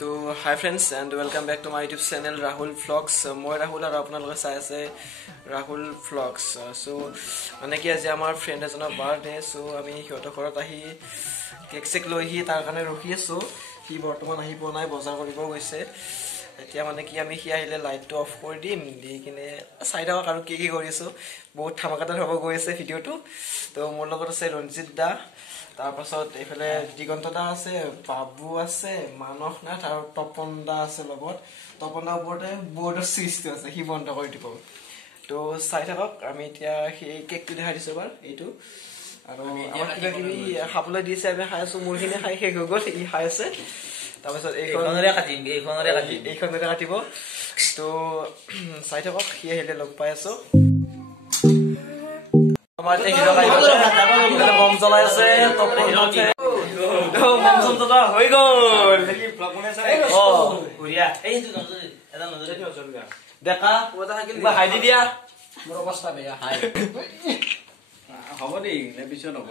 তো hi friends and welcome back to my YouTube channel Rahul vlogs. মই ৰাহুল আৰু আপোনালোকে চাই আছে ৰাহুল ভ্লগছ। চ' মানে কি আজি আমাৰ ফ্ৰেণ্ড এজনৰ বাৰ্থডে, চ' আমি সিহঁতৰ ঘৰত আহি কেক চেক লৈ আহি তাৰ কাৰণে ৰখি আছোঁ। সি বৰ্তমান আহি পোৱা নাই, বজাৰ কৰিব গৈছে। এতিয়া মানে কি আমি সি আহিলে লাইটটো অফ কৰি দিম, দি কিনে চাই থাকক আৰু কি কৰি আছোঁ। বহুত ধামাকাদাৰ হ'ব গৈ আছে ভিডিঅ'টো। তো মোৰ লগত আছে ৰঞ্জিত দা, তাৰপাছত এইফালে দিগন্ত দা আছে, বাবু আছে, মানস নাথ আৰু তপন দা আছে লগত। তপন দাৰ ওপৰতে বৰ্ডৰ চুইচটো আছে, সি বন্ধ কৰি দিব। তো চাই থাকক, আমি এতিয়া সেই কেকটো দেখাই দিছোঁ এবাৰ এইটো। আৰু আমাক কিবা কিবি খাবলৈ দিছে, আমি খাই আছোঁ। মোৰখিনি খাই শেষ হৈ গ'ল, ই খাই আছে। তাৰপিছত এইখনেৰে কাটিব। তো চাই থাকক, সি আহিলে লগ পাই আছোঁ। আমাৰ এতিয়া বম জ্বলাই আছে, হৈ গ'ল দেখা হাই দি দিয়া। মোৰ অৱস্থা বেয়া, হ'ব দেই পিছত হ'ব।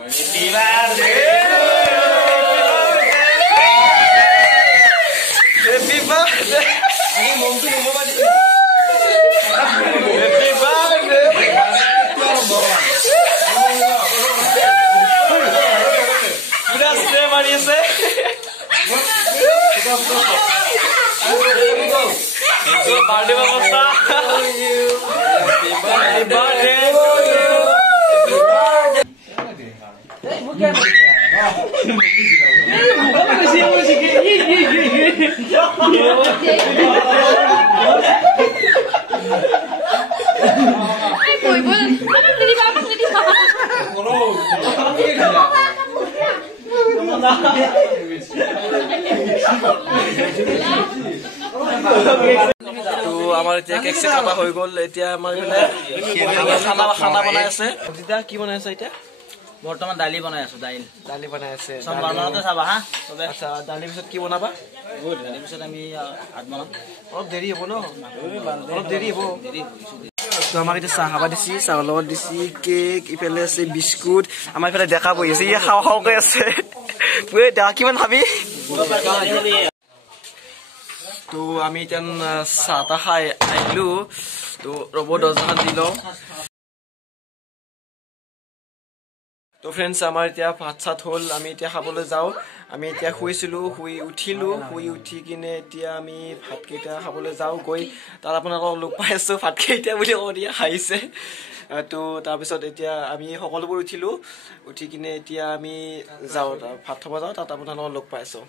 মাৰি আছে বাৰ্থডে ব্যৱস্থা। তো আমাৰ এতিয়া কেক চেক কটা হৈ গ'ল। এতিয়া আমাৰ খানা বনাই আছে। তেতিয়া কি বনাই আছে এতিয়া? বৰ্তমান দালি বনাই আছো। দালি বনাই আছে। চাবা হা। আচ্ছা, দালিৰ পিছত কি বনাবা? দালিৰ পিছত আমি ভাত বনাম। অলপ দেৰি হ'ব ন? অলপ দেৰি হ'ব। তো আমাক এতিয়া চাহ খাবা দিছি, চাহৰ লগত দিছি কেক, ইফালে আছে বিস্কুট। আমাৰ ইফালে দেখা বহি আছে, ইয়ে খাওঁ খাওঁকৈ আছে। দেখা কিমান খাবি? তো আমি এতিয়া চাহ তাহ খাই আহিলো। তো ৰ'ব দৰ্জাখন দি লওঁ। তো ফ্ৰেণ্ডছ, আমাৰ এতিয়া ভাত চাত হ'ল, আমি এতিয়া খাবলৈ যাওঁ। আমি এতিয়া শুই উঠি কিনে এতিয়া আমি ভাতকেইটা খাবলৈ যাওঁ। গৈ তাত আপোনালোকক লগ পাই আছোঁ। ভাতকেইটা বুলি কওঁ দিয়া, খাইছে। তো তাৰপিছত এতিয়া আমি সকলোবোৰ উঠি কিনে এতিয়া আমি যাওঁ, ভাত খাব যাওঁ। তাত আপোনালোকক লগ পাই আছোঁ।